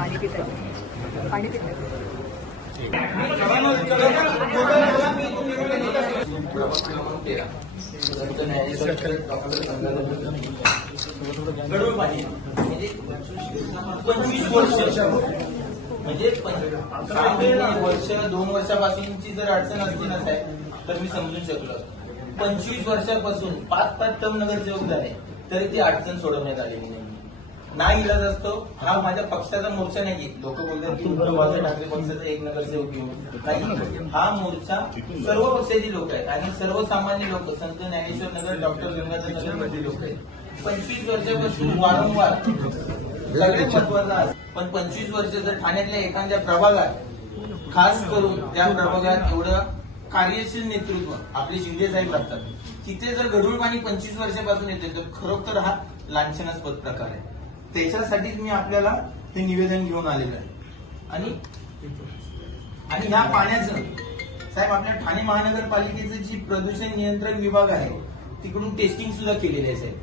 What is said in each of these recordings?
पाणी पितात पाणी पितात गडूळ पाणी म्हणजे 25 वर्ष म्हणजे 2 वर्षापासूनची जर अडचण असती ना साहेब तर मी समजून शकलो. 25 वर्षापासून 5 टर्म नगरसेवक झाले तरी ती अडचण सोडवण्यात आलेली नाही. ना इलाज असतो. हा माझ्या पक्षाचा मोर्चा नाही. लोक बोलतात की उद्धव ठाकरे पक्षाचा एक नगरसेवक घेऊन नाही. हा मोर्चा सर्व पक्षाची लोक आहेत आणि सर्वसामान्य लोक संत ज्ञानेश्वर नगर डॉक्टर गंगाधर नगर मधली लोक आहेत. 25 वर्षापासून वारंवार सगळ्यात महत्वाचा आहे. पण 25 वर्ष जर ठाण्यातल्या एखाद्या प्रभागात खास करून त्या प्रभागात एवढं कार्यशील नेतृत्व आपले शिंदे साहेब लागतात तिथे जर गढूळ पाणी 25 वर्षापासून येते तर खरोखर हा लांछनास्पद प्रकार आहे. त्याच्यासाठीच मी आपल्याला हे निवेदन घेऊन आलेलं आहे. आणि ह्या पाण्याचं साहेब आपल्या ठाणे महानगरपालिकेचं जी प्रदूषण नियंत्रण विभाग आहे तिकडून टेस्टिंग सुद्धा केलेली आहे साहेब.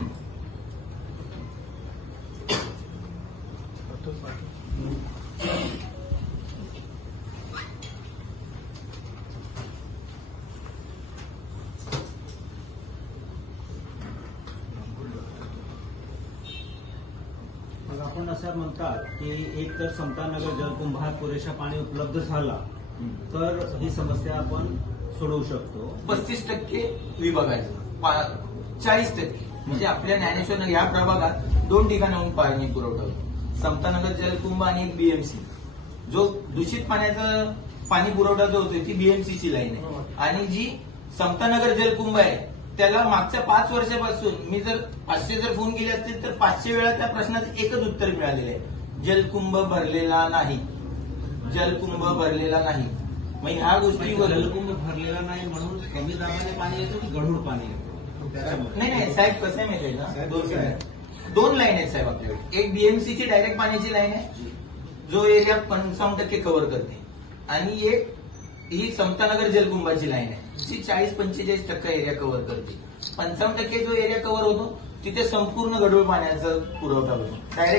मग आपण असं म्हणतात की एक तर समतानगर जलकुंभात पुरेशा पाणी उपलब्ध झाला तर ही समस्या आपण सोडवू शकतो. 35% विभागाचं 40% म्हणजे आपल्या ज्ञानेश्वर नगर या प्रभागात 2 ठिकाणाहून पाणी पुरवठा होतो. समतानगर जलकुंभ आणि एक बीएमसी. जो दूषित पाण्याचा पाणी पुरवठा जो होतोय ती बीएमसीची लाईन आहे. आणि जी समतानगर जलकुंभ आहे त्याला मागच्या 5 वर्षापासून मी जर 500 जर फोन केले असतील तर 500 वेळा त्या प्रश्नाचं एकच उत्तर मिळालेलं आहे, जलकुंभ भरलेला नाही, जलकुंभ भरलेला नाही. मग ह्या गोष्टीवर जलकुंभ भरलेला नाही म्हणून कमी दाबाने पाणी येतं की गढूळ पाणी येतं? नाही साहेब कसं आहे माहिती आहे का, 2 लाईन आहेत साहेब आपल्याकडे. एक बीएमसीची डायरेक्ट पाण्याची लाईन आहे जो एरिया 55% कव्हर करते आणि एक ही समतानगर जलकुंभाची लाईन आहे जी 40-45% एरिया कव्हर करते. 55% जो एरिया कव्हर होतो तिथे संपूर्ण गढूळ पाण्याचा पुरवठा होतो डायरेक्ट